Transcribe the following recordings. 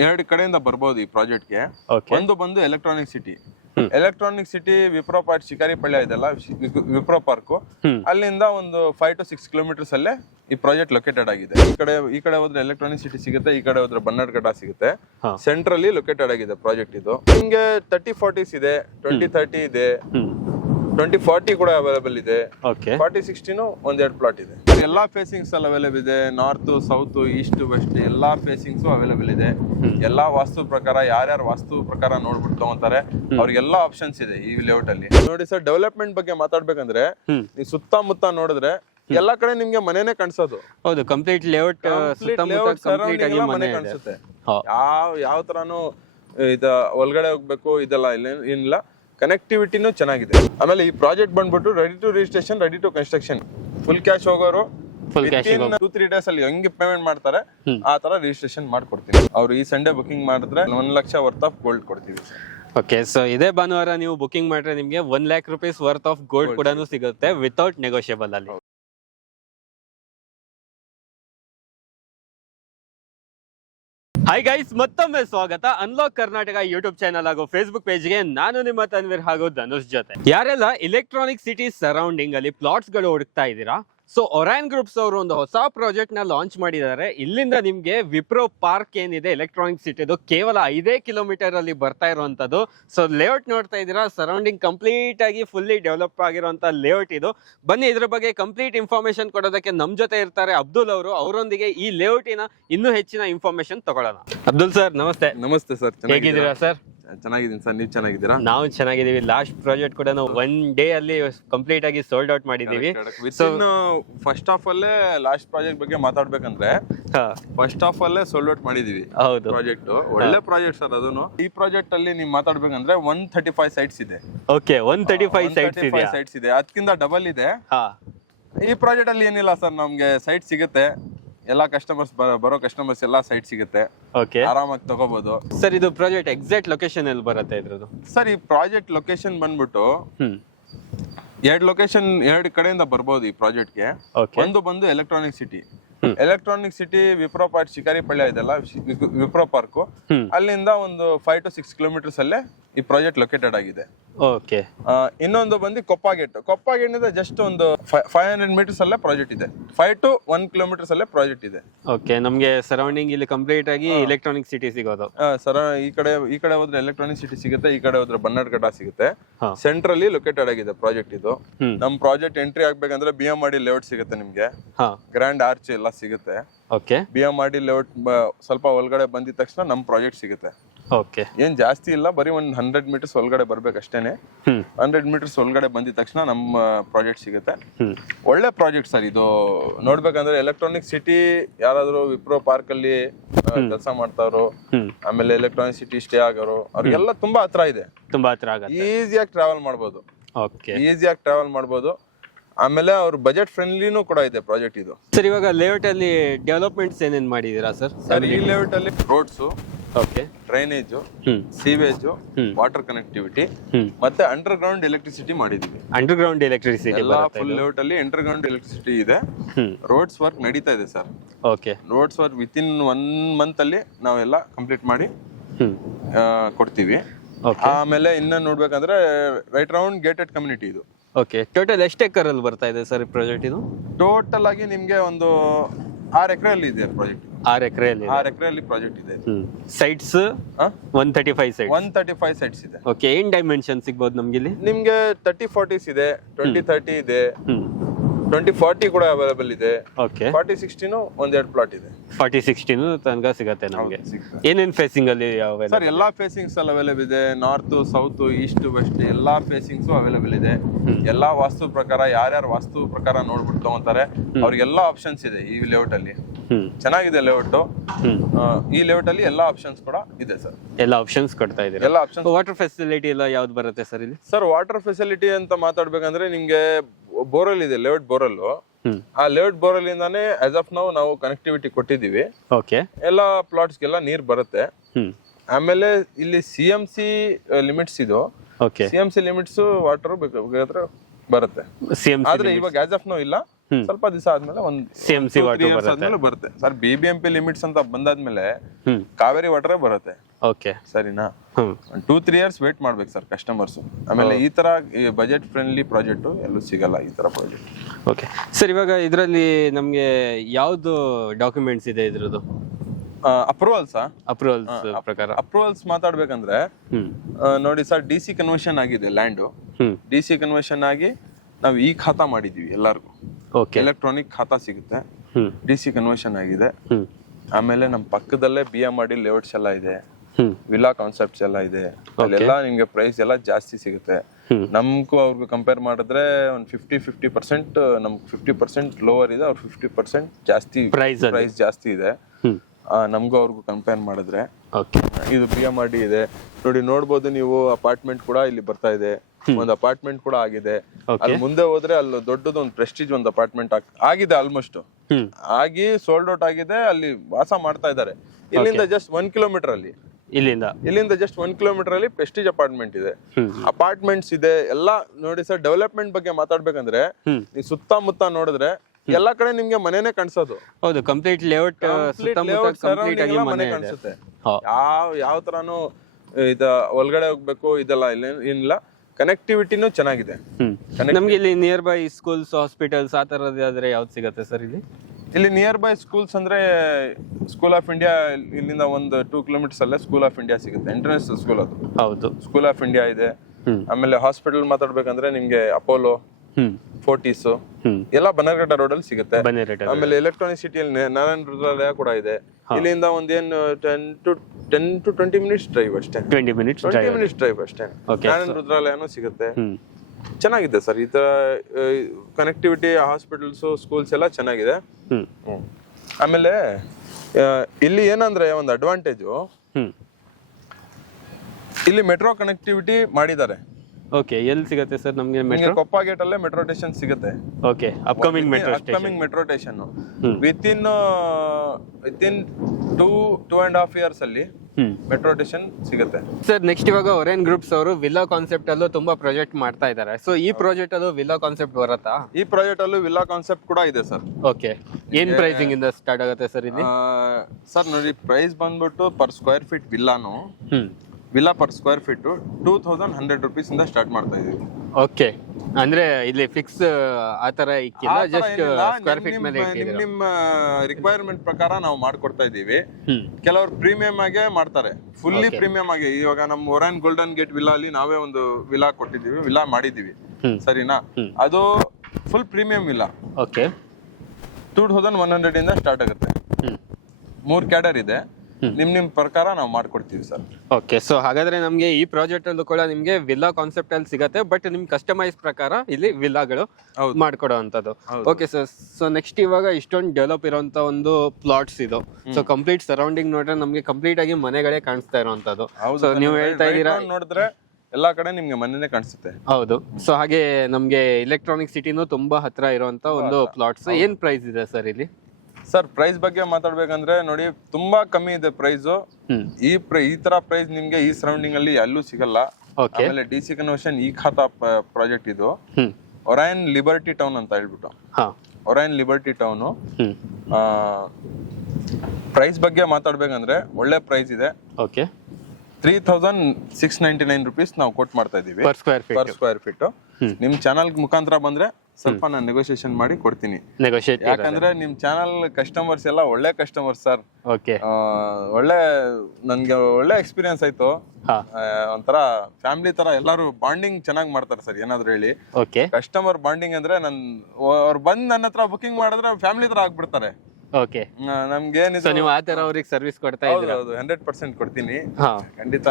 ಎರಡು ಕಡೆಯಿಂದ ಬರ್ಬೋದು ಈ ಪ್ರಾಜೆಕ್ಟ್ಗೆ. Okay. ಒಂದು ಬಂದು Electronic City. Electronic City Wipro park Shikaripalli ಇದೆಲ್ಲ ವಿಪ್ರೋ ಪಾರ್ಕ್, ಅಲ್ಲಿಂದ ಒಂದು 5 to 6 ಕಿಲೋಮೀಟರ್ಸ್ ಅಲ್ಲೇ ಈ ಪ್ರಾಜೆಕ್ಟ್ ಲೊಕೇಟೆಡ್ ಆಗಿದೆ. ಈ ಕಡೆ ಹೋದ್ರೆ ಎಲೆಕ್ಟ್ರಾನಿಕ್ ಸಿಟಿ ಸಿಗುತ್ತೆ, ಈ ಕಡೆ ಹೋದ್ರೆ ಬನ್ನಡ್ಘಟ್ಟ ಸಿಗುತ್ತೆ. ಸೆಂಟ್ರಲ್ಲಿ ಲೊಕೇಟೆಡ್ ಆಗಿದೆ ಪ್ರಾಜೆಕ್ಟ್ ಇದು. ನಿಮ್ಗೆ 30-40s ಇದೆ, 20-30 ಇದೆ, 20-40 ಕೂಡ ಅವೈಲೇಬಲ್ ಇದೆ. 40-60 ಒಂದೆರಡು ಪ್ಲಾಟ್ ಇದೆ. ಎಲ್ಲಾ ಫೇಸಿಂಗ್ಸ್ ಅಲ್ಲಿ ಅವೈಲೇಬಲ್ ಇದೆ. ನಾರ್ತ್, ಸೌತ್, ಈಸ್ಟ್, ವೆಸ್ಟ್ ಎಲ್ಲಾ ಫೇಸಿಂಗ್ಸ್ ಅವೈಲೇಬಲ್ ಇದೆ. ಎಲ್ಲಾ ವಾಸ್ತು ಪ್ರಕಾರ ಯಾರ್ಯಾರು ವಾಸ್ತು ಪ್ರಕಾರ ನೋಡ್ಬಿಟ್ಟು ತಗೊಂತಾರೆ ಅವ್ರಿಗೆಲ್ಲಾ ಆಪ್ಷನ್ಸ್ ಇದೆ ಈ ಲೇಔಟ್ ಅಲ್ಲಿ. ನೋಡಿ ಸರ್, ಡೆವಲಪ್ಮೆಂಟ್ ಬಗ್ಗೆ ಮಾತಾಡ್ಬೇಕಂದ್ರೆ ನೀವು ಸುತ್ತಮುತ್ತ ನೋಡಿದ್ರೆ ಎಲ್ಲಾ ಕಡೆ ನಿಮ್ಗೆ ಮನೆನೇ ಕಾಣಿಸೋದು. ಹೌದು, ಕಂಪ್ಲೀಟ್ ಲೇಔಟ್ ಮನೆ ಕಾಣಿಸುತ್ತೆ. ಯಾವ ತರಾನು ಇದ ಒಳಗಡೆ ಹೋಗ್ಬೇಕು ಇದೆಲ್ಲ ಏನಿಲ್ಲ. ಕನೆಕ್ಟಿವಿಟಿನೂ ಚೆನ್ನಾಗಿದೆ. ಆಮೇಲೆ ಈ ಪ್ರಾಜೆಕ್ಟ್ ಬಂದ್ಬಿಟ್ಟು ready to registration, ready to construction. Full cash ಹೋಗೋರು 2-3 ಡೇಸ್ ಅಲ್ಲಿ ಹೆಂಗೆ ಪೇಮೆಂಟ್ ಮಾಡ್ತಾರೆ ಆ ತರ ರಿಜಿಸ್ಟ್ರೇಷನ್ ಮಾಡ್ಕೊಡ್ತೀವಿ. ಅವ್ರು ಈ ಸಂಡೇ ಬುಕಿಂಗ್ ಮಾಡಿದ್ರೆ 1 ಲಕ್ಷ ವರ್ತ್ ಆಫ್ ಗೋಲ್ಡ್ ಕೊಡ್ತೀವಿ. ಓಕೆ, ಸೊ ಇದೇ ಭಾನುವಾರ ನೀವು ಬುಕಿಂಗ್ ಮಾಡಿದ್ರೆ ನಿಮ್ಗೆ 1 lakh rupees worth of gold ಕೂಡ ಸಿಗುತ್ತೆ ವಿತೌಟ್ ನೆಗೋಷಿಯಬಲ್ ಅಲ್ಲಿ. ಹಾಯ್ ಗೈಸ್, ಮತ್ತೊಮ್ಮೆ ಸ್ವಾಗತ ಅನ್ಲಾಕ್ ಕರ್ನಾಟಕ ಯೂಟ್ಯೂಬ್ ಚಾನಲ್ ಹಾಗೂ ಫೇಸ್ಬುಕ್ ಪೇಜ್ಗೆ. ನಾನು ನಿಮ್ಮ ತನ್ವೀರ್ ಹಾಗೂ ಧನುಷ್ ಜೊತೆ. ಯಾರೆಲ್ಲ ಇಲೆಕ್ಟ್ರಾನಿಕ್ ಸಿಟಿ ಸರೌಂಡಿಂಗ್ ಅಲ್ಲಿ ಪ್ಲಾಟ್ಸ್ ಗಳು ಹುಡುಕ್ತಾ ಇದ್ದೀರಾ, ಸೊ ಒರಾನ್ ಗ್ರೂಪ್ಸ್ ಅವರು ಒಂದು ಹೊಸ ಪ್ರಾಜೆಕ್ಟ್ ನ ಲಾಂಚ್ ಮಾಡಿದ್ದಾರೆ. ಇಲ್ಲಿಂದ ನಿಮ್ಗೆ ವಿಪ್ರೋ ಪಾರ್ಕ್ ಏನಿದೆ ಎಲೆಕ್ಟ್ರಾನಿಕ್ ಸಿಟಿದು ಕೇವಲ 5 ಕಿಲೋಮೀಟರ್ ಅಲ್ಲಿ ಬರ್ತಾ ಇರುವಂತದ್ದು. ಸೊ ಲೇಔಟ್ ನೋಡ್ತಾ ಇದ್ದೀರಾ, ಸರೌಂಡಿಂಗ್ ಕಂಪ್ಲೀಟ್ ಆಗಿ ಫುಲ್ಲಿ ಡೆವಲಪ್ ಆಗಿರುವಂತ ಲೇಔಟ್ ಇದು. ಬನ್ನಿ ಇದ್ರ ಬಗ್ಗೆ ಕಂಪ್ಲೀಟ್ ಇನ್ಫಾರ್ಮೇಶನ್ ಕೊಡೋದಕ್ಕೆ ನಮ್ ಜೊತೆ ಇರ್ತಾರೆ ಅಬ್ದುಲ್ ಅವರು. ಅವರೊಂದಿಗೆ ಈ ಲೇಔಟಿನ ಇನ್ನೂ ಹೆಚ್ಚಿನ ಇನ್ಫಾರ್ಮೇಶನ್ ತಗೊಳ್ಳೋಣ. ಅಬ್ದುಲ್ ಸರ್ ನಮಸ್ತೆ. ನಮಸ್ತೆ ಸರ್, ಹೇಗಿದ್ದೀರಾ ಸರ್? ಚೆನ್ನಾಗಿದ್ದೀನಿ ಸರ್, ನೀವು ಚೆನ್ನಾಗಿದ್ದೀರಾ? ನಾವು ಚೆನ್ನಾಗಿದ್ದೀವಿ. ಲಾಸ್ಟ್ ಪ್ರಾಜೆಕ್ಟ್ ಕೂಡ ನಾವು 1 day ಅಲ್ಲಿ ಕಂಪ್ಲೀಟ್ ಆಗಿ ಸೋಲ್ಡ್ ಔಟ್ ಮಾಡಿದೀವಿ. ಫಸ್ಟ್ ಹಾಫ್ ಅಲ್ಲೇ ಲಾಸ್ಟ್ ಪ್ರಾಜೆಕ್ಟ್ ಬಗ್ಗೆ ಮಾತಾಡ್ಬೇಕಂದ್ರೆ ಫಸ್ಟ್ ಹಾಫ್ ಅಲ್ಲೇ ಸೋಲ್ಡ್ ಔಟ್ ಮಾಡಿದೀವಿ. ಹೌದು, ಪ್ರಾಜೆಕ್ಟ್ ಒಳ್ಳೆ ಪ್ರಾಜೆಕ್ಟ್ ಸರ್. ಅದನ್ನು ಈ ಪ್ರಾಜೆಕ್ಟ್ ಅಲ್ಲಿ ನೀವು ಮಾತಾಡ್ಬೇಕಂದ್ರೆ 135 ಸೈಟ್ಸ್ ಇದೆ. ಓಕೆ, 135 ಸೈಟ್ಸ್ ಇದೆ, ಅದಕ್ಕಿಂತ ಡಬಲ್ ಇದೆ. ಈ ಪ್ರಾಜೆಕ್ಟ್ ಅಲ್ಲಿ ಏನಿಲ್ಲ ಸರ್, ನಮ್ಗೆ ಸೈಟ್ ಸಿಗುತ್ತೆ. ಎಲ್ಲಾ ಕಸ್ಟಮರ್ಸ್ ಬರೋ ಕಸ್ಟಮರ್ಸ್ ಎಲ್ಲಾ ಸೈಟ್ ಸಿಗುತ್ತೆ, ಆರಾಮಾಗಿ ತಗೋಬಹುದು. ಸರ್, ಇದು ಪ್ರಾಜೆಕ್ಟ್ ಎಕ್ಸಾಕ್ಟ್ ಲೊಕೇಶನ್ ಎಲ್ಲಿ ಬರುತ್ತೆ ಇದ್ರದ್ದು? ಸರ್, ಈ ಪ್ರಾಜೆಕ್ಟ್ ಲೊಕೇಶನ್ ಬಂದ್ಬಿಟ್ಟು ಎರಡು ಕಡೆಯಿಂದ ಬರ್ಬೋದು ಈ ಪ್ರಾಜೆಕ್ಟ್ಗೆ. ಒಂದು ಬಂದು Electronic City. Electronic City Wipro park Shikaripalli ಇದೆಲ್ಲ ವಿಪ್ರೋ ಪಾರ್ಕ್, ಅಲ್ಲಿಂದ ಒಂದು 5 to 6 ಕಿಲೋಮೀಟರ್ಸ್ ಅಲ್ಲೇ ಈ ಪ್ರಾಜೆಕ್ಟ್ ಲೊಕೇಟೆಡ್ ಆಗಿದೆ. ಓಕೆ, ಇನ್ನೊಂದು ಬಂದು ಕೊಪ್ಪ ಗೇಟ್ ಜಸ್ಟ್ ಒಂದು 500 ಮೀಟರ್ಸ್ ಅಲ್ಲೇ ಪ್ರಾಜೆಕ್ಟ್ ಇದೆ. 5 to 1 ಕಿಲೋಮೀಟರ್ಸ್ ಅಲ್ಲೇ ಪ್ರಾಜೆಕ್ಟ್ ಇದೆ. ಓಕೆ, ನಮ್ಗೆ ಸರೌಂಡಿಂಗ್ ಇಲ್ಲಿ ಕಂಪ್ಲೀಟ್ ಆಗಿ ಎಲೆಕ್ಟ್ರಾನಿಕ್ ಸಿಟಿ ಸಿಗೋದು. ಈ ಕಡೆ ಹೋದ್ರೆ ಎಲೆಕ್ಟ್ರಾನಿಕ್ ಸಿಟಿ ಸಿಗುತ್ತೆ, ಈ ಕಡೆ ಹೋದ್ರೆ ಬನ್ನಡ್ಘಟ್ಟ ಸಿಗುತ್ತೆ. ಸೆಂಟ್ರಲ್ಲಿ ಲೊಕೇಟೆಡ್ ಆಗಿದೆ ಪ್ರಾಜೆಕ್ಟ್ ಇದು. ನಮ್ ಪ್ರಾಜೆಕ್ಟ್ ಎಂಟ್ರಿ ಆಗ್ಬೇಕಂದ್ರೆ BMRD ಲೇಔಟ್ ಸಿಗುತ್ತೆ ನಿಮ್ಗೆ. ಗ್ರ್ಯಾಂಡ್ ಆರ್ಚ್ ಎಲ್ಲ ಸಿಗುತ್ತೆ. ಓಕೆ, BMRD ಲೇಔಟ್ ಸ್ವಲ್ಪ ಒಳಗಡೆ ಬಂದಿದ ತಕ್ಷಣ ನಮ್ ಪ್ರಾಜೆಕ್ಟ್ ಸಿಗುತ್ತೆ. ಓಕೆ, ಏನ್ ಜಾಸ್ತಿ ಇಲ್ಲ, ಬರೀ 100 ಮೀಟರ್ಸ್ ಒಳಗಡೆ ಬರ್ಬೇಕಷ್ಟೇನೆ. 100 ಮೀಟರ್ಸ್ ಒಳಗಡೆ ಬಂದಿದ ತಕ್ಷಣ ನಮ್ಮ ಪ್ರಾಜೆಕ್ಟ್ ಸಿಗುತ್ತೆ. ಒಳ್ಳೆ ಪ್ರಾಜೆಕ್ಟ್ ಸರ್ ಇದು. ನೋಡ್ಬೇಕಂದ್ರೆ ಎಲೆಕ್ಟ್ರಾನಿಕ್ ಸಿಟಿ ಯಾರಾದ್ರೂ ವಿಪ್ರೋ ಪಾರ್ಕ್ ಅಲ್ಲಿ ಕೆಲಸ ಮಾಡ್ತಾರೋ, ಆಮೇಲೆ ಎಲೆಕ್ಟ್ರಾನಿಕ್ ಸಿಟಿ ಸ್ಟೇ ಆಗೋರು ಅವ್ರಿಗೆಲ್ಲ ತುಂಬಾ ಹತ್ರ ಇದೆ. ಈಸಿಯಾಗಿ ಟ್ರಾವೆಲ್ ಮಾಡ್ಬೋದು. ಆಮೇಲೆ ಅವ್ರ ಬಜೆಟ್ ಫ್ರೆಂಡ್ಲಿನೂ ಕೂಡ ಇದೆ ಪ್ರಾಜೆಕ್ಟ್ ಇದು. ಸರ್, ಇವಾಗ ಲೇಔಟ್ ಅಲ್ಲಿ ಡೆವಲಪ್ಮೆಂಟ್ಸ್ ಏನೇನ್ ಮಾಡಿದೀರಾ ಸರ್? ಸರ್, ಈ ಲೇಔಟ್ ಅಲ್ಲಿ roads, drainage, sewage, water connectivity ಮತ್ತೆ ಅಂಡರ್ ಗ್ರೌಂಡ್ ಎಲೆಕ್ಟ್ರಿಸಿಟಿ ಮಾಡಿದೀವಿ. ಎಲ್ಲ ಫುಲ್ ಲೇಔಟ್ ಅಲ್ಲಿ ಅಂಡರ್ ಗ್ರೌಂಡ್ ಎಲೆಕ್ಟ್ರಿಸಿಟಿ ಇದೆ. ರೋಡ್ಸ್ ವರ್ಕ್ ನಡೀತಾ ಇದೆ sir. Okay, roads work within 1 month ಅಲ್ಲಿ ನಾವೆಲ್ಲ ಕಂಪ್ಲೀಟ್ ಮಾಡಿ ಕೊಡ್ತೀವಿ. ಆಮೇಲೆ ಇನ್ನ ನೋಡ್ಬೇಕಂದ್ರೆ ರೈಟ್ ರೌಂಡ್ ಗೇಟೆಡ್ ಕಮ್ಯುನಿಟಿ ಇದು. ಓಕೆ, ಟೋಟಲ್ ಎಷ್ಟು ಎಕರ್ ಅಲ್ಲಿ ಬರ್ತಾ ಇದೆ ಸರ್ ಈ ಪ್ರಾಜೆಕ್ಟ್ ಇದು? ಟೋಟಲ್ ಆಗಿ ನಿಮ್ಗೆ ಒಂದು 6 ಎಕರೆಯಲ್ಲಿ ಇದೆ ಪ್ರಾಜೆಕ್ಟ್. 6 ಎಕರೆಯಲ್ಲಿ ಪ್ರಾಜೆಕ್ಟ್ ಇದೆ. ಸೈಟ್ಸ್ 135 ಸೈಟ್ಸ್ ಇದೆ. ಓಕೆ, ಏನ್ ಡೈಮೆನ್ಷನ್ ಸಿಗಬಹುದು ನಮ್ಗೆ ಇಲ್ಲಿ? ನಿಮ್ಗೆ 30-40s ಇದೆ, 20-30 ಇದೆ, 20-40 ಕೂಡ ಅವೈಲೇಬಲ್ ಇದೆ. 40-60 ಒಂದೆರಡು ಪ್ಲಾಟ್ ಇದೆ. 40-60 ತನಕ ಸಿಗತ್ತೆ ನಮ್ಗೆ. ಏನೇನ್ ಫೇಸಿಂಗ್ ಅಲ್ಲಿ ಸರ್? ಎಲ್ಲಾ ಫೇಸಿಂಗ್ಸ್ ಅಲ್ಲಿ ಅವೈಲೇಬಲ್ ಇದೆ. ನಾರ್ತ್, ಸೌತ್, ಈಸ್ಟ್, ವೆಸ್ಟ್ ಎಲ್ಲಾ ಫೇಸಿಂಗ್ಸ್ ಅವೈಲೇಬಲ್ ಇದೆ. ಎಲ್ಲಾ ವಾಸ್ತು ಪ್ರಕಾರ ಯಾರ್ಯಾರು ವಾಸ್ತು ಪ್ರಕಾರ ನೋಡ್ಬಿಟ್ಟು ತಗೊಂತಾರೆ ಅವ್ರಿಗೆಲ್ಲಾ ಆಪ್ಷನ್ಸ್ ಇದೆ ಈ ಲೇಔಟ್ ಅಲ್ಲಿ. ಚೆನ್ನಾಗಿದೆ ಲೇಔಟ್. ಈ ಲೇಔಟ್ ಅಲ್ಲಿ ಎಲ್ಲಾ ಆಪ್ಷನ್ಸ್ ಕೂಡ ಇದೆ ಸರ್. ಎಲ್ಲಾ ಆಪ್ಷನ್ಸ್ ಕೊಡ್ತಾ ಇದ್ದಾರೆ. ಎಲ್ಲಾ ಆಪ್ಷನ್ಸ್. ವಾಟರ್ ಫೆಸಿಲಿಟಿ ಎಲ್ಲ ಯಾವ್ದು ಬರುತ್ತೆ ಸರ್ ಇಲ್ಲಿ? ಸರ್, ವಾಟರ್ ಫೆಸಿಲಿಟಿ ಅಂತ ಮಾತಾಡ್ಬೇಕಂದ್ರೆ ನಿಮ್ಗೆ ಬೋರ್ವೆಲ್ ಇದೆ, ಲೇಔಟ್ ಬೋರ್ವೆಲ್. ಆ ಲೇಔಟ್ ಬೋರ್ವೆಲ್ ಇಂದಾನೆ ಆಸ್ ಆಫ್ ನಾವು ಕನೆಕ್ಟಿವಿಟಿ ಕೊಟ್ಟಿದ್ದೀವಿ. ಎಲ್ಲಾ ಪ್ಲಾಟ್ಸ್ ಗೆಲ್ಲ ನೀರ್ ಬರುತ್ತೆ. ಆಮೇಲೆ ಇಲ್ಲಿ CMC ಲಿಮಿಟ್ಸ್ ಇದು. CMC ಲಿಮಿಟ್ಸ್ ವಾಟರ್ ಬೇಕಾದ್ರೆ ಬರುತ್ತೆ. ಆದ್ರೆ ಇವಾಗ ಆಸ್ ಆಫ್ ಇಲ್ಲ. ಸ್ವಲ್ಪ ದಿವಸ ಆದ್ಮೇಲೆ ಒಂದು CMC ತ್ರೀ ಇಯರ್ಸ್ ಆದ್ಮೇಲೆ ಬರುತ್ತೆ ಸರ್. BBMP ಲಿಮಿಟ್ಸ್ ಅಂತ ಬಂದಾದ್ಮೇಲೆ ಕಾವೇರಿ ವಾಟರೇ ಬರುತ್ತೆ. ಓಕೆ, ಸರಿನಾ? 2-3 ಇಯರ್ಸ್ ವೇಟ್ ಮಾಡ್ಬೇಕು ಸರ್ ಕಸ್ಟಮರ್ಸ್. ಆಮೇಲೆ ಈ ತರ ಬಜೆಟ್ ಫ್ರೆಂಡ್ಲಿ ಪ್ರಾಜೆಕ್ಟ್ ಎಲ್ಲೂ ಸಿಗಲ್ಲ ಈ ತರ ಪ್ರಾಜೆಕ್ಟ್. ಓಕೆ ಸರ್, ಇವಾಗ ಇದರಲ್ಲಿ ನಮ್ಗೆ ಯಾವ್ದು ಡಾಕ್ಯುಮೆಂಟ್ಸ್ ಇದೆ ಇದ್ರದ್ದು? ಅಪ್ರೂವಲ್ಸ್ ಪ್ರಕಾರ ಅಪ್ರೂವಲ್ಸ್ ಮಾತಾಡ್ಬೇಕಂದ್ರೆ ನೋಡಿ ಸರ್, DC ಕನ್ವರ್ಷನ್ ಆಗಿದೆ ಲ್ಯಾಂಡ್. DC ಕನ್ವರ್ಷನ್ ಆಗಿ ನಾವು ಈ ಖಾತಾ ಮಾಡಿದೀವಿ ಎಲ್ಲಾರ್ಗು. ಎಲೆಕ್ಟ್ರಾನಿಕ್ ಖಾತಾ ಸಿಗುತ್ತೆ. DC ಕನ್ವರ್ಷನ್ ಆಗಿದೆ. ಆಮೇಲೆ ನಮ್ಮ ಪಕ್ಕದಲ್ಲೇ BMRD ಲೇಔಟ್ಸ್ ಎಲ್ಲ ಇದೆ, ವಿಲ್ಲಾ ಕಾನ್ಸೆಪ್ಟ್ಸ್ ಎಲ್ಲ ಇದೆ. ಅಲ್ಲೆಲ್ಲ ನಿಮ್ಗೆ ಪ್ರೈಸ್ ಎಲ್ಲ ಜಾಸ್ತಿ ಸಿಗುತ್ತೆ. ನಮ್ಗೂ ಅವ್ರಿಗೂ ಕಂಪೇರ್ ಮಾಡಿದ್ರೆ ಒಂದು 50% ನಮ್ಗೆ 50% ಲೋವರ್ ಇದೆ, ಅವ್ರ 50% ಜಾಸ್ತಿ ಪ್ರೈಸ್ ಜಾಸ್ತಿ ಇದೆ ನಮ್ಗೂ ಅವ್ರಿಗೂ ಕಂಪೇರ್ ಮಾಡಿದ್ರೆ. ಇದು BMRD ಇದೆ ನೋಡಿ, ನೋಡ್ಬೋದು ನೀವು. ಅಪಾರ್ಟ್ಮೆಂಟ್ ಕೂಡ ಇಲ್ಲಿ ಬರ್ತಾ ಇದೆ, ಒಂದು ಅಪಾರ್ಟ್ಮೆಂಟ್ ಕೂಡ ಆಗಿದೆ. ಅಲ್ಲಿ ಮುಂದೆ ಹೋದ್ರೆ ಅಲ್ಲಿ ದೊಡ್ಡದು ಒಂದು ಪ್ರೆಸ್ಟೀಜ್ ಒಂದು ಅಪಾರ್ಟ್ಮೆಂಟ್ ಆಗಿದೆ, ಆಲ್ಮೋಸ್ಟ್ ಆಗಿ ಸೋಲ್ಡ್ ಔಟ್ ಆಗಿದೆ. ಅಲ್ಲಿ ವಾಸ ಮಾಡ್ತಾ ಇದ್ದಾರೆ. ಇಲ್ಲಿಂದ ಜಸ್ಟ್ 1 ಕಿಲೋಮೀಟರ್ ಅಲ್ಲಿ, ಇಲ್ಲಿಂದ ಜಸ್ಟ್ 1 ಕಿಲೋಮೀಟರ್ ಅಲ್ಲಿ ಪ್ರೆಸ್ಟೀಜ್ ಅಪಾರ್ಟ್ಮೆಂಟ್ ಇದೆ, ಅಪಾರ್ಟ್ಮೆಂಟ್ಸ್ ಇದೆ ಎಲ್ಲ. ನೋಡಿ ಸರ್, ಡೆವಲಪ್ಮೆಂಟ್ ಬಗ್ಗೆ ಮಾತಾಡ್ಬೇಕಂದ್ರೆ ನೀವು ಸುತ್ತಮುತ್ತ ನೋಡಿದ್ರೆ ಎಲ್ಲಾ ಕಡೆ ನಿಮ್ಗೆ ಮನೆನೇ ಕಾಣಿಸೋದು. ಹೌದು, ಕಂಪ್ಲೀಟ್ ಲೇಔಟ್ ಮನೆ ಕಾಣಿಸುತ್ತೆ. ಯಾವ ತರಾನು ಇದ ಒಳಗಡೆ ಹೋಗ್ಬೇಕು ಇದೆಲ್ಲ ಇಲ್ಲ. ಕನೆಕ್ಟಿವಿಟಿನೂ ಚೆನ್ನಾಗಿದೆ. ನಮ್ಗೆ ಇಲ್ಲಿ ನಿಯರ್ ಬೈ ಸ್ಕೂಲ್ಸ್, ಹಾಸ್ಪಿಟಲ್ಸ್ ಆ ತರದಾದ್ರೆ ಯಾವ್ದು ಸಿಗುತ್ತೆ ಸರ್ ಇಲ್ಲಿ? ಇಲ್ಲಿ ನಿಯರ್ ಬೈ ಸ್ಕೂಲ್ಸ್ ಅಂದ್ರೆ ಸ್ಕೂಲ್ ಆಫ್ ಇಂಡಿಯಾ, ಇಲ್ಲಿಂದ ಒಂದು 2 ಕಿಲೋಮೀಟರ್ಸ್ ಅಲ್ಲೇ ಸ್ಕೂಲ್ ಆಫ್ ಇಂಡಿಯಾ ಸಿಗುತ್ತೆ. ಇಂಟರ್ನ್ಯಾಷನಲ್ ಸ್ಕೂಲ್ ಅದು. ಹೌದು, ಸ್ಕೂಲ್ ಆಫ್ ಇಂಡಿಯಾ ಇದೆ. ಆಮೇಲೆ ಹಾಸ್ಪಿಟಲ್ ಮಾತಾಡ್ಬೇಕಂದ್ರೆ ನಿಮ್ಗೆ ಅಪೋಲೋ, ಫೋರ್ಟಿಸ್ ಎಲ್ಲ ಬನ್ನರ್ಘಟ್ಟ ರೋಡ್ ಅಲ್ಲಿ ಸಿಗುತ್ತೆ. ಆಮೇಲೆ ಎಲೆಕ್ಟ್ರಾನಿಕ್ ಸಿಟಿಯಲ್ಲಿ ನಾರಾಯಣ ರುದ್ರಾಲಯ ಕೂಡ ಇದೆ. ಇಲ್ಲಿಂದ ಒಂದೇನು 10 to 20 ಮಿನಿಟ್ಸ್ ಡ್ರೈವ್ ಅಷ್ಟೇ. 20 ಮಿನಿಟ್ಸ್ ಡ್ರೈವ್ ಅಷ್ಟೇ. ನಾರಾಯಣ ರುದ್ರಾಲಯನೂ ಸಿಗುತ್ತೆ. ಚೆನ್ನಾಗಿದೆ ಸರ್ ಈ ತರ ಕನೆಕ್ಟಿವಿಟಿ. ಹಾಸ್ಪಿಟಲ್ಸ್, ಸ್ಕೂಲ್ಸ್ ಎಲ್ಲ ಚೆನ್ನಾಗಿದೆ. ಆಮೇಲೆ ಇಲ್ಲಿ ಏನಂದ್ರೆ ಒಂದು ಅಡ್ವಾಂಟೇಜು, ಇಲ್ಲಿ ಮೆಟ್ರೋ ಕನೆಕ್ಟಿವಿಟಿ ಮಾಡಿದ್ದಾರೆ. ಓಕೆ, ಎಲ್ಲಿ ಸಿಗುತ್ತೆ ಸರ್ ನಮಗೆ ಮೆಟ್ರೋ? ಕೊಪ್ಪ ಗೇಟ್ ಅಲ್ಲೇ ಮೆಟ್ರೋ ಸ್ಟೇಷನ್ ಸಿಗುತ್ತೆ. Okay, upcoming metro station within 2.5 years ಅಲ್ಲಿ ಮೆಟ್ರೋ ಸ್ಟೇಷನ್ ಸಿಗುತ್ತೆ ಸರ್. ನೆಕ್ಸ್ಟ್ ಇವಾಗ ಒರೇನ್ ಗ್ರೂಪ್ಸ್ ಅವರು ವಿಲ್ಲಾ ಕಾನ್ಸೆಪ್ಟ್ ಅಲ್ಲೂ ತುಂಬಾ ಪ್ರಾಜೆಕ್ಟ್ ಮಾಡ್ತಾ ಇದ್ದಾರೆ. ಸೊ ಈ ಪ್ರಾಜೆಕ್ಟ್ ಅಲ್ಲೂ ವಿಲ್ಲಾ ಕಾನ್ಸೆಪ್ಟ್ ಬರುತ್ತಾ? ಈ ಪ್ರಾಜೆಕ್ಟ್ ಅಲ್ಲೂ ವಿಲ್ಲಾ ಕಾನ್ಸೆಪ್ಟ್ ಕೂಡ ಇದೆ ಸರ್. ಓಕೆ, ಏನ್ ಪ್ರೈಸಿಂಗ್ ಇಂದ ಸ್ಟಾರ್ಟ್ ಆಗುತ್ತೆ ಸರ್ ಇಲ್ಲಿ? ಸರ್ ನೋಡಿ, ಪ್ರೈಸ್ ಬಂದ್ಬಿಟ್ಟು per square feet villa per square feet 2100 rupees ಇಂದ ಸ್ಟಾರ್ಟ್ ಮಾಡ್ತಾ ಇದೀವಿ. ಓಕೆ, ಅಂದ್ರೆ ಇಲ್ಲಿ ಫಿಕ್ಸ್ ಆತರ ಇಕ್ಕಿಲ್ಲ, ಜಸ್ಟ್ ಸ್ಕ್ವೇರ್ ಫೀಟ್ ಮೇಲೆ ಇಟ್ಟಿದ್ದೀರಾ? ನಿಮ್ಮ ರಿಕ್ವೈರ್ಮೆಂಟ್ ಪ್ರಕಾರ ನಾವು ಮಾಡ್ಕೊಡ್ತಾ ಇದೀವಿ. ಕೆಲವರು ಪ್ರೀಮಿಯಂ ಆಗೇ ಮಾಡ್ತಾರೆ, ಫುಲ್ಲಿ ಪ್ರೀಮಿಯಂ ಆಗಿ. ಇವಾಗ ನಮ್ಮ ಒರಾನ್ ಗೋಲ್ಡನ್ ಗೇಟ್ ವಿಲ್ಲಾ ಅಲ್ಲಿ ನಾವೇ ಒಂದು ವಿಲ್ಲಾ ಮಾಡಿದೀವಿ, ಸರಿನಾ? ಅದು ಫುಲ್ ಪ್ರೀಮಿಯಂ ವಿಲ್ಲಾ. ಓಕೆ, 2100 ಇಂದ ಸ್ಟಾರ್ಟ್ ಆಗುತ್ತೆ. 3 ಕ್ಯಾಡರ್ ಇದೆ. ನಿಮ್ ಪ್ರಕಾರ ನಾವು ಮಾಡ್ಕೊಡ್ತೀವಿ ಸರ್. ಓಕೆ, ಸೊ ಹಾಗಾದ್ರೆ ನಮ್ಗೆ ಈ ಪ್ರಾಜೆಕ್ಟ್ ಅಲ್ಲೂ ಕೂಡ ನಿಮ್ಗೆ ವಿಲ್ಲಾ ಕಾನ್ಸೆಪ್ಟ್ ಅಲ್ಲಿ ಸಿಗತ್ತೆ, ಬಟ್ ನಿಮ್ ಕಸ್ಟಮೈಸ್ ಪ್ರಕಾರ ಇಲ್ಲಿ ವಿಲ್ಲಾಗಳು ಮಾಡ್ಕೊಡೋವಂಥದ್ದು. ಓಕೆ ಸರ್, ಸೊ ನೆಕ್ಸ್ಟ್ ಇವಾಗ ಇಷ್ಟೊಂದು ಡೆವಲಪ್ ಇರೋಂತ ಒಂದು ಪ್ಲಾಟ್ಸ್ ಇದು. ಸೊ ಕಂಪ್ಲೀಟ್ ಸರೌಂಡಿಂಗ್ ನೋಡ್ರೆ ನಮ್ಗೆ ಕಂಪ್ಲೀಟ್ ಆಗಿ ಮನೆಗಳೇ ಕಾಣಿಸ್ತಾ ಇರೋಂಥದ್ದು. ಸೊ ನೀವು ಹೇಳ್ತಾ ಇದೀರಾ ನೋಡಿದ್ರೆ ಎಲ್ಲಾ ಕಡೆ ನಿಮ್ಗೆ ಮನೆನೇ ಕಾಣಿಸುತ್ತೆ. ಹೌದು, ಸೊ ಹಾಗೆ ನಮ್ಗೆ ಎಲೆಕ್ಟ್ರಾನಿಕ್ ಸಿಟಿನೂ ತುಂಬಾ ಹತ್ರ ಇರುವಂತ ಒಂದು ಪ್ಲಾಟ್ಸ್. ಏನ್ ಪ್ರೈಸ್ ಇದೆ ಸರ್ ಇಲ್ಲಿ? ಸರ್ ಪ್ರೈಸ್ ಬಗ್ಗೆ ಮಾತಾಡ್ಬೇಕಂದ್ರೆ ನೋಡಿ, ತುಂಬಾ ಕಮ್ಮಿ ಇದೆ ಪ್ರೈಸ್. ಈ ತರ ಪ್ರೈಸ್ ನಿಮ್ಗೆ ಈ ಸರೌಂಡಿಂಗ್ ಅಲ್ಲಿ ಎಲ್ಲೂ ಸಿಗಲ್ಲ. ಆಮೇಲೆ DC ಕನ್ವರ್ಷನ್ ಈ ಖಾತಾ ಪ್ರಾಜೆಕ್ಟ್ ಇದು. ಒರಾಯನ್ ಲಿಬರ್ಟಿ ಟೌನ್ ಅಂತ ಹೇಳ್ಬಿಟ್ಟು, ಒರಾಯನ್ ಲಿಬರ್ಟಿ ಟೌನ್. ಪ್ರೈಸ್ ಬಗ್ಗೆ ಮಾತಾಡ್ಬೇಕಂದ್ರೆ ಒಳ್ಳೆ ಪ್ರೈಸ್ ಇದೆ. 3699 rupees ನಾವು ಕೊಟ್ ಮಾಡ್ತಾ ಇದೀವಿ ಪರ್ ಸ್ಕ್ವೇರ್ ಫೀಟ್. ನಿಮ್ ಚಾನಲ್ ಮುಖಾಂತರ ಬಂದ್ರೆ ಸ್ವಲ್ಪ ನಾನು ನೆಗೋಷಿಯೇಷನ್ ಮಾಡಿ ಕೊಡ್ತೀನಿ. ಯಾಕಂದ್ರೆ ನಿಮ್ ಚಾನಲ್ ಕಸ್ಟಮರ್ಸ್ ಎಲ್ಲ ಒಳ್ಳೆ ಕಸ್ಟಮರ್ಸ್ ಸರ್. ಒಳ್ಳೆ ನನ್ಗೆ ಒಳ್ಳೆ ಎಕ್ಸ್ಪೀರಿಯನ್ಸ್ ಆಯ್ತು. ಒಂಥರ ಫ್ಯಾಮಿಲಿ ತರ ಎಲ್ಲಾರು ಬಾಂಡಿಂಗ್ ಚೆನ್ನಾಗಿ ಮಾಡ್ತಾರೆ ಸರ್. ಏನಾದ್ರು ಹೇಳಿ, ಕಸ್ಟಮರ್ ಬಾಂಡಿಂಗ್ ಅಂದ್ರೆ ಅವ್ರು ಬಂದ್ ನನ್ನ ಹತ್ರ ಬುಕಿಂಗ್ ಮಾಡಿದ್ರೆ ಫ್ಯಾಮಿಲಿ ತರ ಆಗ್ಬಿಡ್ತಾರೆ. ನಮ್ಗೇನಿದೆ ನೀವು ಆ ತರ ಅವ್ರಿಗೆ ಸರ್ವಿಸ್ ಕೊಡ್ತಾ ಇದ್ದೀರಾ? 100% ಕೊಡ್ತೀನಿ, ಖಂಡಿತ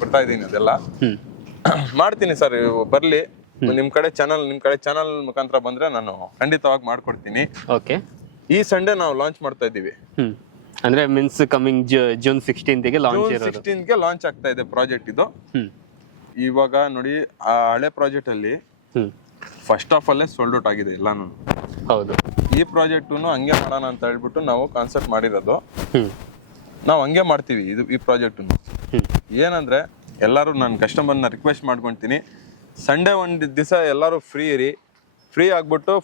ಕೊಡ್ತಾ ಇದೀನಿ. ಅದೆಲ್ಲ ಮಾಡ್ತೀನಿ ಸರ್. ಬರ್ಲಿ ನಿಮ್ ಕಡೆ ಚಾನಲ್ ಮುಖಾಂತರ ಬಂದ್ರೆ ನಾನು ಖಂಡಿತವಾಗಿ ಮಾಡ್ಕೊಡ್ತೀನಿ. ಈ ಸಂಡೇ ನಾವು ಲಾಂಚ್ ಮಾಡ್ತಾ ಇದೀವಿ. ಅಂದ್ರೆ ಮೀನ್ಸ್ ಕಮಿಂಗ್ ಜೂನ್ 16th ಗೆ ಲಾಂಚ್ ಆಗ್ತಾ ಇದೆ ಪ್ರಾಜೆಕ್ಟ್ ಇದು. ಇವಾಗ ನೋಡಿ, ಆ ಹಳೆ ಪ್ರಾಜೆಕ್ಟ್ ಅಲ್ಲಿ ಫಸ್ಟ್ ಆಫ್ ಅಲ್ಲೇ ಸೋಲ್ಡ್ ಔಟ್ ಆಗಿದೆ ಎಲ್ಲಾನು. ಹೌದು, ಈ ಪ್ರಾಜೆಕ್ಟ್ ಹಂಗೆ ಮಾಡೋಣ ಅಂತ ಹೇಳ್ಬಿಟ್ಟು ನಾವು ಕಾನ್ಸೆಪ್ಟ್ ಮಾಡಿರೋದು. ನಾವು ಹಂಗೆ ಮಾಡ್ತೀವಿ ಈ ಪ್ರಾಜೆಕ್ಟ್. ಏನಂದ್ರೆ ಎಲ್ಲರೂ ನಾನು ಕಸ್ಟಮರ್ನ ರಿಕ್ವೆಸ್ಟ್ ಮಾಡ್ಕೊಂತೀನಿ, ಸಂಡೇ ಒಂದು ದಿವಸ ಎಲ್ಲರೂ ಫ್ರೀ ಇರಿ. ಫ್ರೀ ಆಗ್ಬಿಟ್ಟು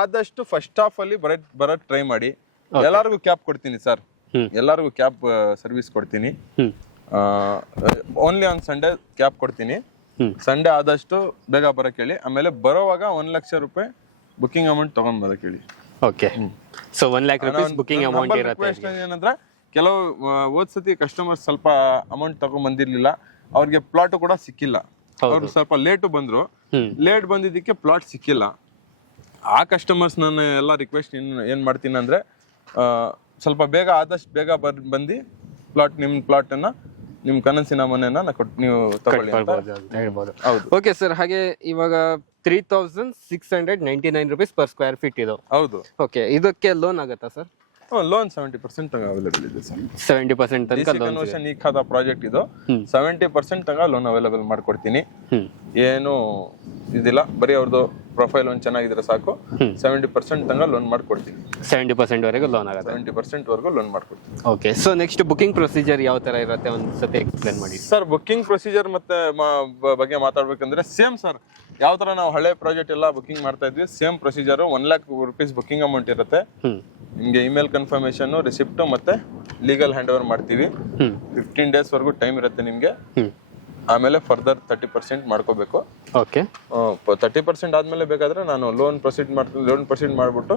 ಆದಷ್ಟು ಫಸ್ಟ್ ಹಾಫ್ ಅಲ್ಲಿ ಬರಕ್ ಟ್ರೈ ಮಾಡಿ. ಎಲ್ಲರಿಗೂ ಕ್ಯಾಬ್ ಕೊಡ್ತೀನಿ ಸರ್, ಎಲ್ಲರಿಗೂ ಕ್ಯಾಬ್ ಸರ್ವಿಸ್ ಕೊಡ್ತೀನಿ. ಓನ್ಲಿ ಆನ್ ಸಂಡೇ ಕ್ಯಾಬ್ ಕೊಡ್ತೀನಿ. ಸಂಡೇ ಆದಷ್ಟು ಬೇಗ ಬರಕ್ ಹೇಳಿ. ಆಮೇಲೆ ಬರೋವಾಗ 1 ಲಕ್ಷ ರೂಪಾಯಿ ಬುಕಿಂಗ್ ಅಮೌಂಟ್ ತಗೊಂಡ್ ಬರಕ್ ಹೇಳಿ. Okay, so 1 lakh rupees booking amount ಇರುತ್ತೆ. ಏನಂದ್ರೆ ಕೆಲವು ಹೋದ್ಸತಿ ಕಸ್ಟಮರ್ಸ್ ಸ್ವಲ್ಪ ಅಮೌಂಟ್ ತಗೊಂಡ್ ಬಂದಿರ್ಲಿಲ್ಲ, ಅವ್ರಿಗೆ ಪ್ಲಾಟ್ ಕೂಡ ಸಿಕ್ಕಿಲ್ಲ. ಅವ್ರು ಸ್ವಲ್ಪ ಲೇಟು ಬಂದ್ರು, ಲೇಟ್ ಬಂದಿದ್ದಕ್ಕೆ ಪ್ಲಾಟ್ ಸಿಕ್ಕಿಲ್ಲ. ಆ ಕಸ್ಟಮರ್ಸ್ ನಾನು ಎಲ್ಲ ರಿಕ್ವೆಸ್ಟ್ ಏನ್ ಮಾಡ್ತೀನಿ ಅಂದ್ರೆ ಸ್ವಲ್ಪ ಬೇಗ ಆದಷ್ಟು ಬೇಗ ಬಂದು ನಿಮ್ಮ ಪ್ಲಾಟ್ ಅನ್ನ ನಿಮ್ ಕನಸಿನ ಮನೆಯನ್ನ ನೀವು ತಗೊಳ್ಳಿ ಅಂತ ಹೇಳ್ಬೋದು. ಹೌದು. ಓಕೆ ಸರ್, ಹಾಗೆ ಇವಾಗ 3699 rupees per square feet ಇದು. ಹೌದು. ಓಕೆ, ಇದಕ್ಕೆ ಲೋನ್ ಆಗುತ್ತಾ ಸರ್? ಲೋನ್ 70% ಅವೈಲೇಬಲ್ ಇದೆ ಸರ್. 70% ತನಕ ಲೋನ್. ಕನ್ವರ್ಷನ್ ಈ ಖಾತಾ ಪ್ರಾಜೆಕ್ಟ್ ಇದು 70% ತನಕ ಲೋನ್ ಅವೈಲೇಬಲ್ ಮಾಡ್ಕೊಡ್ತೀನಿ. ಏನು ಇದಿಲ್ಲ, ಬರೀ ಅವ್ರದ್ದು ಪ್ರೊಫೈಲ್ ಒಂದು ಚೆನ್ನಾಗಿದ್ರೆ ಸಾಕು. 70% ತನಕ ಲೋನ್ ಮಾಡ್ಕೊಡ್ತೀನಿ. 70% ವರೆಗೂ ಲೋನ್ ಆಗುತ್ತೆ. 70% ವರೆಗೂ ಲೋನ್ ಮಾಡ್ಕೊಡ್ತೀನಿ. Okay, so next booking procedure ಯಾವ ತರ ಇರುತ್ತೆ ಒಂದು ಸತಿ ಎಕ್ಸ್ಪ್ಲೇನ್ ಮಾಡಿ ಸರ್. ಬುಕಿಂಗ್ ಪ್ರೊಸೀಜರ್ ಮತ್ತೆ ಬಗ್ಗೆ ಮಾತಾಡ್ಬೇಕಂದ್ರೆ ಸೇಮ್ ಸರ್, ಯಾವ ತರ ನಾವು ಹಳೆ ಪ್ರಾಜೆಕ್ಟ್ ಎಲ್ಲ ಬುಕಿಂಗ್ ಮಾಡ್ತಾ ಇದ್ವಿ, same procedure. 1 lakh rupees booking amount ಇರುತ್ತೆ. ನಿಮ್ಗೆ ಇಮೇಲ್ ಕನ್ಫರ್ಮೇಶನ್, ರಿಸಿಪ್ಟ್ ಮತ್ತೆ ಲೀಗಲ್ ಹ್ಯಾಂಡ್ ಓವರ್ ಮಾಡ್ತೀವಿ. 15 days ವರೆಗೂ ಟೈಮ್ ಇರುತ್ತೆ ನಿಮ್ಗೆ. ಆಮೇಲೆ ಫರ್ದರ್ 30% ಮಾಡ್ಕೋಬೇಕು. ಓಕೆ, 30% ಆದ್ಮೇಲೆ ಬೇಕಾದ್ರೆ ನಾನು ಲೋನ್ ಪ್ರೊಸೀಡ್ ಮಾಡ್ತೀನಿ. ಲೋನ್ ಪ್ರೊಸೀಡ್ ಮಾಡ್ಬಿಟ್ಟು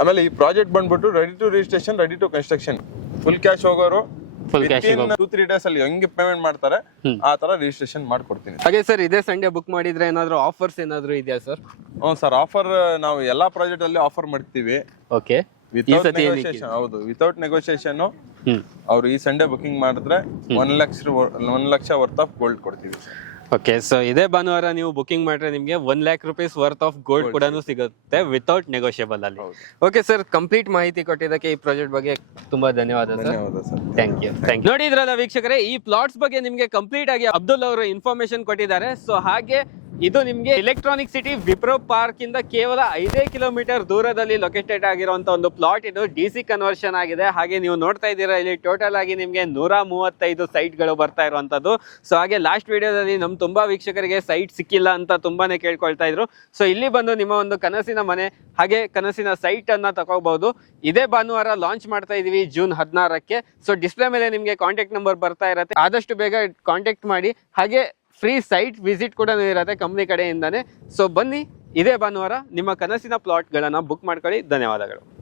ಆಮೇಲೆ ಈ ಪ್ರಾಜೆಕ್ಟ್ ಬಂದ್ಬಿಟ್ಟು ready to registration, ready to construction. Full cash ಹೋಗೋರು 2-3 days ಅಲ್ಲಿ ಹೆಂಗೆ ಪೇಮೆಂಟ್ ಮಾಡ್ತಾರೆ ಆ ತರ ರಿಜಿಸ್ಟ್ರೇಷನ್ ಮಾಡ್ಕೊಡ್ತೀನಿ. ಹಾಗೆ ಸರ್, ಇದೇ ಸಂಡೇ ಬುಕ್ ಮಾಡಿದ್ರೆ ಏನಾದ್ರು ಆಫರ್ಸ್ ಏನಾದ್ರು ಇದೆಯಾ ಸರ್? ಸರ್, ಆಫರ್ ನಾವು ಎಲ್ಲಾ ಪ್ರಾಜೆಕ್ಟ್ ಅಲ್ಲಿ ಆಫರ್ ಮಾಡ್ತೀವಿ. ಓಕೆ, ಹೌದು, ವಿತೌಟ್ ನೆಗೋಸಿಯೇಷನ್. ಅವ್ರು ಈ ಸಂಡೇ ಬುಕಿಂಗ್ ಮಾಡಿದ್ರೆ 1 ಲಕ್ಷ ವರ್ತ್ ಆಫ್ ಗೋಲ್ಡ್ ಕೊಡ್ತೀವಿ. ಓಕೆ, ಸೊ ಇದೇ ಭಾನುವಾರ ನೀವು ಬುಕಿಂಗ್ ಮಾಡಿದ್ರೆ ನಿಮಗೆ 1 lakh rupees worth of gold ಕೂಡ ಸಿಗುತ್ತೆ ವಿತೌಟ್ ನೆಗೋಷಿಯಬಲ್ ಅಲ್ಲಿ. ಓಕೆ ಸರ್, ಕಂಪ್ಲೀಟ್ ಮಾಹಿತಿ ಕೊಟ್ಟಿದ್ದಕ್ಕೆ ಈ ಪ್ರಾಜೆಕ್ಟ್ ಬಗ್ಗೆ ತುಂಬಾ ಧನ್ಯವಾದ ಸರ್. Thank you. ನೋಡಿದ್ರಲ್ಲ ವೀಕ್ಷಕರೇ, ಈ ಪ್ಲಾಟ್ಸ್ ಬಗ್ಗೆ ನಿಮ್ಗೆ ಕಂಪ್ಲೀಟ್ ಆಗಿ ಅಬ್ದುಲ್ ಅವರು ಇನ್ಫಾರ್ಮೇಶನ್ ಕೊಟ್ಟಿದ್ದಾರೆ. ಸೊ ಹಾಗೆ ಇದು ನಿಮ್ಗೆ ಎಲೆಕ್ಟ್ರಾನಿಕ್ ಸಿಟಿ ವಿಪ್ರೋ ಪಾರ್ಕ್ ಇಂದ ಕೇವಲ 5 ಕಿಲೋಮೀಟರ್ ದೂರದಲ್ಲಿ ಲೊಕೇಟೆಡ್ ಆಗಿರುವಂತ ಒಂದು ಪ್ಲಾಟ್. ಇದು DC ಕನ್ವರ್ಷನ್ ಆಗಿದೆ. ಹಾಗೆ ನೀವು ನೋಡ್ತಾ ಇದ್ದೀರಾ, ಇಲ್ಲಿ ಟೋಟಲ್ ಆಗಿ ನಿಮ್ಗೆ 135 ಸೈಟ್ಗಳು ಬರ್ತಾ ಇರುವಂತದ್ದು. ಸೊ ಹಾಗೆ ಲಾಸ್ಟ್ ವಿಡಿಯೋದಲ್ಲಿ ನಮ್ ತುಂಬಾ ವೀಕ್ಷಕರಿಗೆ ಸೈಟ್ ಸಿಕ್ಕಿಲ್ಲ ಅಂತ ತುಂಬಾನೇ ಕೇಳ್ಕೊಳ್ತಾ ಇದ್ರು. ಸೊ ಇಲ್ಲಿ ಬಂದು ನಿಮ್ಮ ಒಂದು ಕನಸಿನ ಮನೆ ಹಾಗೆ ಕನಸಿನ ಸೈಟ್ ಅನ್ನ ತಗೋಬಹುದು. ಇದೇ ಭಾನುವಾರ ಲಾಂಚ್ ಮಾಡ್ತಾ ಇದೀವಿ ಜೂನ್ 16ಕ್ಕೆ. ಸೊ ಡಿಸ್ಪ್ಲೇ ಮೇಲೆ ನಿಮ್ಗೆ ಕಾಂಟ್ಯಾಕ್ಟ್ ನಂಬರ್ ಬರ್ತಾ ಇರುತ್ತೆ, ಆದಷ್ಟು ಬೇಗ ಕಾಂಟ್ಯಾಕ್ಟ್ ಮಾಡಿ. ಹಾಗೆ ಫ್ರೀ ಸೈಟ್ ವಿಸಿಟ್ ಕೂಡ ಇರುತ್ತೆ ಕಂಪ್ನಿ ಕಡೆಯಿಂದಾನೆ. ಸೊ ಬನ್ನಿ, ಇದೇ ಭಾನುವಾರ ನಿಮ್ಮ ಕನಸಿನ ಪ್ಲಾಟ್ಗಳನ್ನ ಬುಕ್ ಮಾಡ್ಕೊಳ್ಳಿ. ಧನ್ಯವಾದಗಳು.